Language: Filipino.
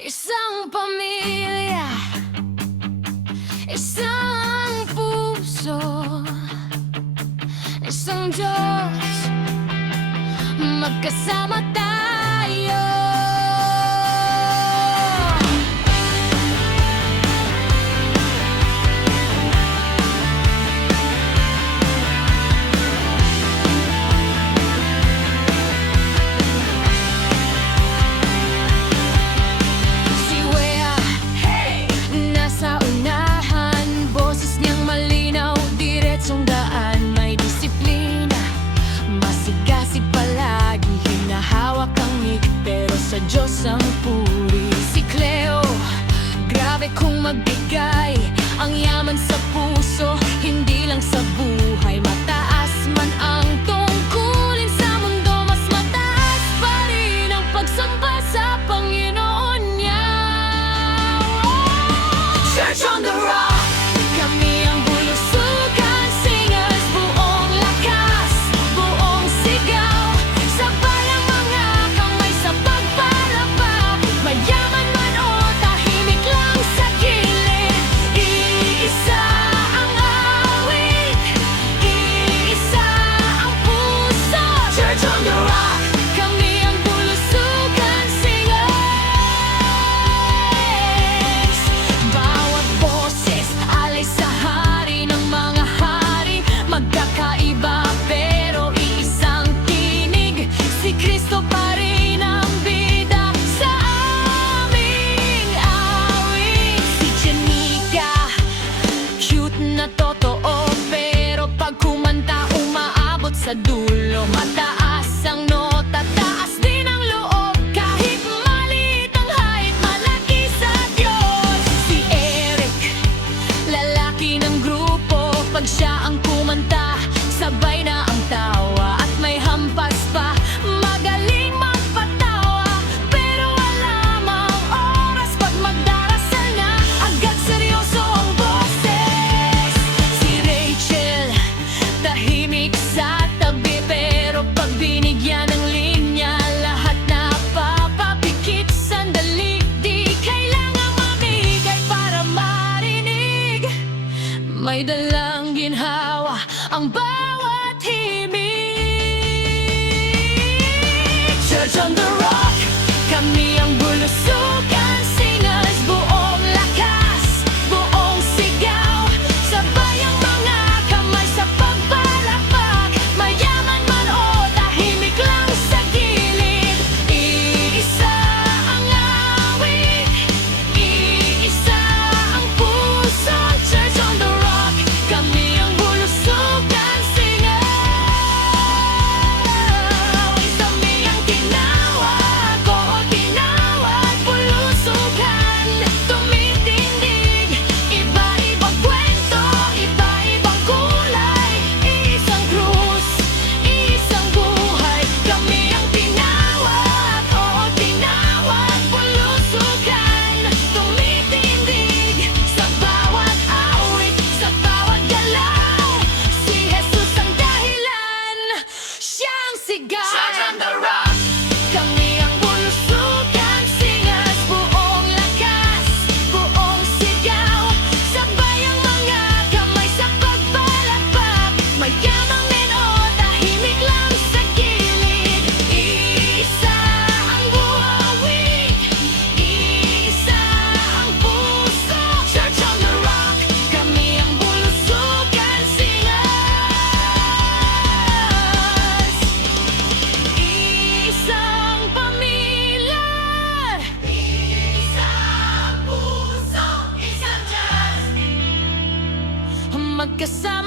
Isang pamilya, isang puso, isang Diyos, magkasama tayo. Si Wea, nasa unahan, boses niyang malinaw, diretsong daan, may disiplina, masigasig palagi, hinahawak ang mic, pero sa Diyos ang puri. Si Cleo, grabe kung magbigay, ang yaman sa puso, hindi lang sa buhay. Mataas man ang tungkulin sa mundo, mas mataas pa rin ang pagsamba sa Panginoon niya. Church on the Rock, kami ang bulusugan, singers, buong lakas, buong sigaw, sabay ang mga kamay sa pagpalakpak, mayaman man o tahimik lang sa gilid, iisa ang awit, iisa ang puso. Church on the Rock, kami ang bulusugan, singers, bawat boses alay sa hari ng mga hari, magkakaiba pero iisang tinig, si Kristo pa rin ang bida sa aming awit. Si Janica, cute na totoo, pero pag kumanta umaabot sa dulo, mataas ang nota, taas din ang loob, kahit maliit ang height, malaki sa Diyos. Si Eric, lalaki ng grupo, pag siya ang kumanta, sabay na ang tawa, at may hampas pa, magaling magpatawa, pero wala mang oras pag magdarasal na, agad seryoso ang boses. Si Rachel, tahimik sa tabi, pero pag binigyan ng linya, lahat napapapikit sandali, di kailangang mamigay para marinig, may dalang ginhawa ang bawat himig. Church on the Rock, kami ang bulusugan, singers, buong lakas, buong sigaw, sabay ang mga kamay sa pagpalakpak, mayaman man o tahimik lang sa gilid, iisa ang awit, iisa ang puso. Church on the Rock, kami ang bulusugan, singers, kami ang tinawag, oo tinawag, bulusugan, tumitindig, iba-ibang kwento, iba-ibang kulay, isang krus, isang buhay, kami ang tinawag, oo tinawag, bulusugan, tumitindig, sa bawat awit, sa bawat galaw, si Jesus ang dahilan, siyang sigaw. Church on the Rock, kami ang bulusugan, singers, buong lakas, buong sigaw, sabay ang mga kamay sa pagpalakpak, mayamang men o tahimik lang sa gilid, iisa ang buwawig, iisa ang puso. Church on the Rock, kami ang bulusugan, singers, isang pamilya, isang puso, isang Diyos, magkasama